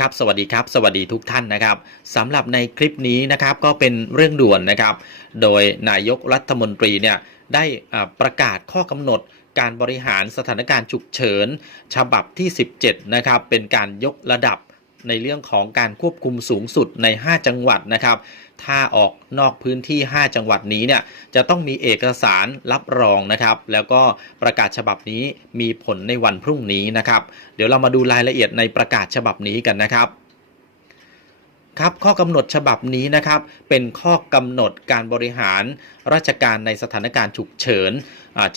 ครับสวัสดีครับ สวัสดีทุกท่านนะครับสำหรับในคลิปนี้นะครับก็เป็นเรื่องด่วนนะครับ โดยนายกรัฐมนตรีเนี่ยได้อาประกาศข้อกำหนดการบริหารสถานการณ์ฉุกเฉิน ฉบับที่ 17 นะครับ เป็นการยกระดับ ในเรื่องของการควบคุมสูงสุดใน 5 จังหวัดนะครับ ถ้าออกนอกพื้นที่ 5 จังหวัดนี้เนี่ยจะต้องมีเอกสารรับรองนะครับ แล้วก็ประกาศฉบับนี้มีผลในวันพรุ่งนี้นะครับ เดี๋ยวเรามาดูรายละเอียดในประกาศฉบับนี้กันนะครับ ครับข้อกำหนดฉบับนี้นะครับเป็นข้อกำหนดการบริหารราชการในสถานการณ์ฉุกเฉิน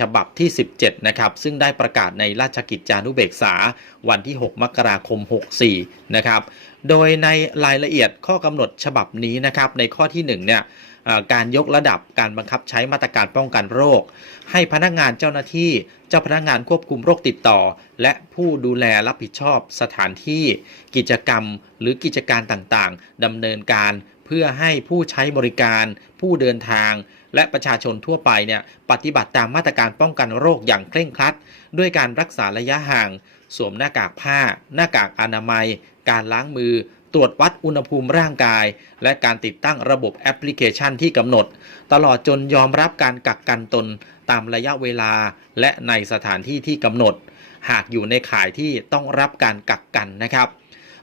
ฉบับที่ 17 นะครับ ซึ่งได้ประกาศในราชกิจจานุเบกษาวันที่ 6 มกราคม 64 นะครับ โดยในรายละเอียดข้อกำหนดฉบับนี้นะครับ ในข้อที่ 1 เนี่ย การยกระดับการบังคับใช้มาตรการป้องกันโรค ให้พนักงานเจ้าหน้าที่ เจ้าพนักงานควบคุมโรคติดต่อ และผู้ดูแลรับผิดชอบสถานที่ กิจกรรมหรือกิจการต่างๆดำเนินการเพื่อให้ผู้ใช้บริการ ผู้เดินทาง และประชาชนทั่วไปเนี่ยปฏิบัติตามมาตรการป้องกันโรคอย่างเคร่งครัด ด้วยการรักษาระยะห่าง สวมหน้ากากผ้า หน้ากากอนามัย การล้างมือ ตรวจวัดอุณหภูมิร่างกาย และการติดตั้งระบบแอปพลิเคชันที่กำหนด ตลอดจนยอมรับการกักกันตนตามระยะเวลา และในสถานที่ที่กำหนด หากอยู่ในข่ายที่ต้องรับการกักกันนะครับ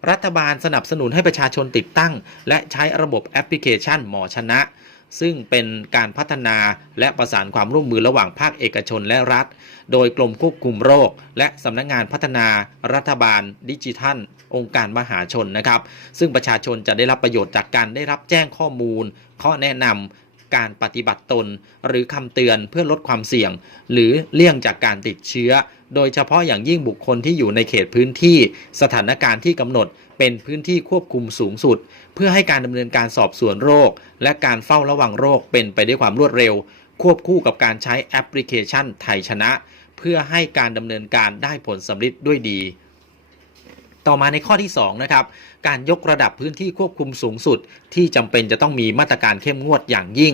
รัฐบาลสนับสนุนให้ประชาชนติดตั้ง และใช้ระบบแอปพลิเคชันหมอชนะ ซึ่งเป็นการพัฒนาและประสานความร่วมมือระหว่างภาคเอกชนและรัฐ โดยกรมควบคุมโรค และสำนักงงานพัฒนารัฐบาล ดิจิทัล องค์การมหาชนนะครับ ซึ่งประชาชนจะได้รับประโยชน์จากการได้รับแจ้งข้อมูล ข้อแนะนำการปฏิบัติตน หรือคำเตือนเพื่อลดความเสี่ยง หรือเลี่ยงจากการติดเชื้อ โดยเฉพาะอย่างยิ่งบุคคลที่อยู่ในเขตพื้นที่ สถานการณ์ที่กำหนด เป็นพื้นที่ควบคุมสูงสุด เพื่อให้การดำเนินการสอบสวนโรค และการเฝ้าระวังโรคเป็นไปด้วยความรวดเร็ว ควบคู่กับการใช้แอปพลิเคชันไทยชนะ เพื่อให้การดำเนินการได้ผลสำเร็จด้วยดี ต่อมาในข้อที่2นะครับการยกระดับพื้นที่ควบคุมสูงสุด ที่จำเป็นจะต้องมีมาตรการเข้มงวดอย่างยิ่ง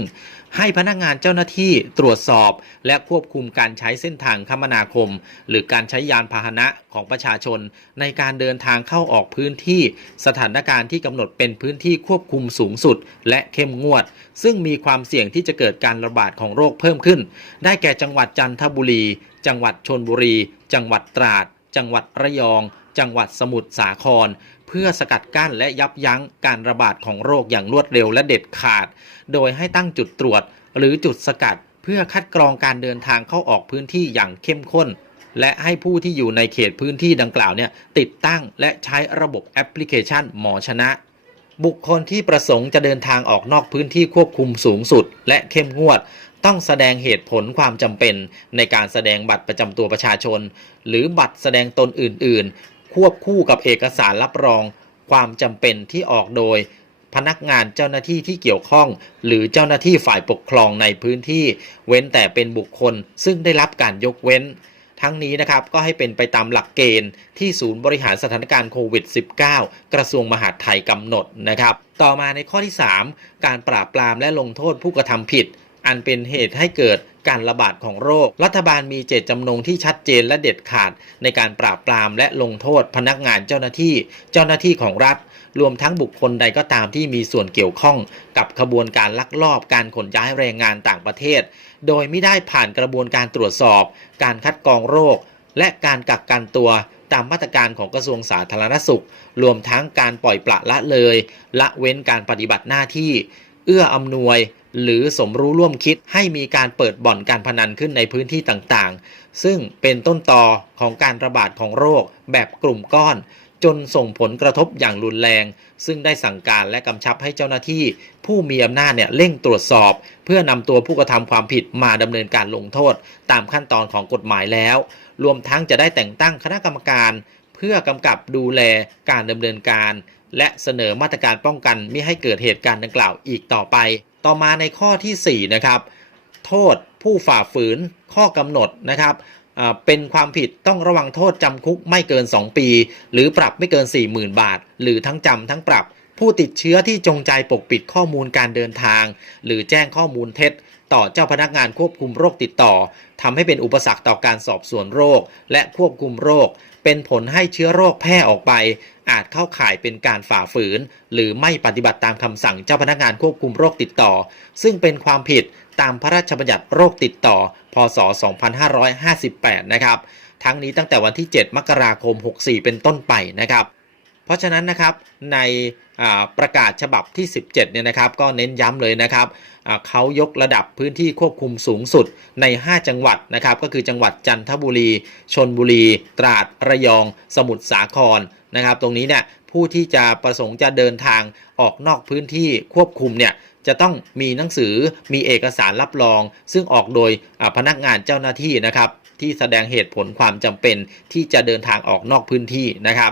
ให้พนักงานเจ้าหน้าที่ตรวจสอบ และควบคุมการใช้เส้นทางคมนาคม หรือการใช้ยานพาหนะของประชาชน ในการเดินทางเข้าออกพื้นที่ สถานการณ์ที่กำหนดเป็นพื้นที่ควบคุมสูงสุด และเข้มงวด ซึ่งมีความเสี่ยงที่จะเกิดการระบาดของโรคเพิ่มขึ้น ได้แก่จังหวัดจันทบุรี จังหวัดชนบุรี จังหวัดตราด จังหวัดระยอง จังหวัดสมุทรสาคร เพื่อสกัดกั้นและยับยั้งการระบาดของโรคอย่างรวดเร็วและเด็ดขาด โดยให้ตั้งจุดตรวจ หรือจุดสกัด เพื่อคัดกรองการเดินทางเข้าออกพื้นที่อย่างเข้มข้น และให้ผู้ที่อยู่ในเขตพื้นที่ดังกล่าวเนี่ยติดตั้งและใช้ระบบแอปพลิเคชันหมอชนะบุคคลที่ประสงค์จะเดินทางออกนอกพื้นที่ควบคุมสูงสุด และเข้มงวด ต้องแสดงเหตุผลความจำเป็น ในการแสดงบัตรประจำตัวประชาชน หรือบัตรแสดงตนอื่น ควบคู่กับเอกสารรับรอง ความจำเป็นที่ออกโดย พนักงานเจ้าหน้าที่ที่เกี่ยวข้อง หรือเจ้าหน้าที่ฝ่ายปกครองในพื้นที่ เว้นแต่เป็นบุคคล ซึ่งได้รับการยกเว้น ทั้งนี้นะครับก็ให้เป็นไปตามหลักเกณฑ์ที่ศูนย์บริหารสถานการณ์โควิด -19 กระทรวงมหาดไทยกำหนดนะครับ ต่อมาในข้อที่ 3 การปราบปรามและลงโทษผู้กระทำผิด อันเป็นเหตุให้เกิดการระบาดของโรค รัฐบาลมีเจตจำนงที่ชัดเจนและเด็ดขาด ในการปราบปรามและลงโทษพนักงานเจ้าหน้าที่ เจ้าหน้าที่ของรัฐ รวมทั้งบุคคลใดก็ตามที่มีส่วนเกี่ยวข้อง กับขบวนการลักลอบการขนย้ายแรงงานต่างประเทศ โดยไม่ได้ผ่านกระบวนการตรวจสอบ การคัดกรองโรค และการกักกันตัวตามมาตรการของกระทรวงสาธารณสุข รวมทั้งการปล่อยปละละเลย ละเว้นการปฏิบัติหน้าที่ เอื้ออำนวย หรือสมรู้ร่วมคิดให้มีการเปิดบ่อนการพนันขึ้นในพื้นที่ต่างๆ ซึ่งเป็นต้นตอของการระบาดของโรคแบบกลุ่มก้อน จนส่งผลกระทบอย่างรุนแรง ซึ่งได้สั่งการและกำชับให้เจ้าหน้าที่ ผู้มีอำนาจเนี่ยเร่งตรวจสอบ เพื่อนำตัวผู้กระทำความผิดมาดำเนินการลงโทษ ตามขั้นตอนของกฎหมายแล้ว รวมทั้งจะได้แต่งตั้งคณะกรรมการ เพื่อกำกับดูแลการดำเนินการ และเสนอมาตรการป้องกันไม่ให้เกิดเหตุการณ์ดังกล่าวอีกต่อไป ต่อมาในข้อทีสี่ 4 นะครับ โทษผู้ฝ่าฝืนข้อกำหนดนะครับเป็นความผิดต้องระวังโทษจำคุกไม่เกิน 2 ปี หรือปรับไม่เกิน 40,000 บาท หรือทั้งจำทั้งปรับ ผู้ติดเชื้อที่จงใจปกปิดข้อมูลการเดินทาง หรือแจ้งข้อมูลเท็จ ต่อเจ้าพนักงานควบคุมโรคติดต่อทำให้เป็นอุปสรรคต่อการสอบสวนโรค และควบคุมโรค เป็นผลให้เชื้อโรคแพร่ออกไป อาจเข้าข่ายเป็นการฝ่าฝืน หรือไม่ปฏิบัติตามคำสั่งเจ้าพนักงานควบคุมโรคติดต่อ ซึ่งเป็นความผิดตามพระราชบัญญัติโรคติดต่อ พศ 2558 นะครับ ทั้งนี้ตั้งแต่วันที่ 7 มกราคม 64 เป็นต้นไปนะครับ เพราะฉะนั้นนะครับในประกาศฉบับที่ 17เนี่ยนะครับก็เน้นย้ำเลยนะครับเขายกระดับพื้นที่ควบคุมสูงสุดใน 5 จังหวัดนะครับก็คือจังหวัดจันทบุรีชนบุรี ตราดระยอง สมุทรสาครนะครับ ตรงนี้เนี่ยผู้ที่จะประสงค์จะเดินทางออกนอกพื้นที่ควบคุมเนี่ยจะต้องมีหนังสือมีเอกสารรับรอง ซึ่งออกโดยพนักงานเจ้าหน้าที่นะครับ ที่แสดงเหตุผลความจำเป็นที่จะเดินทางออกนอกพื้นที่นะครับ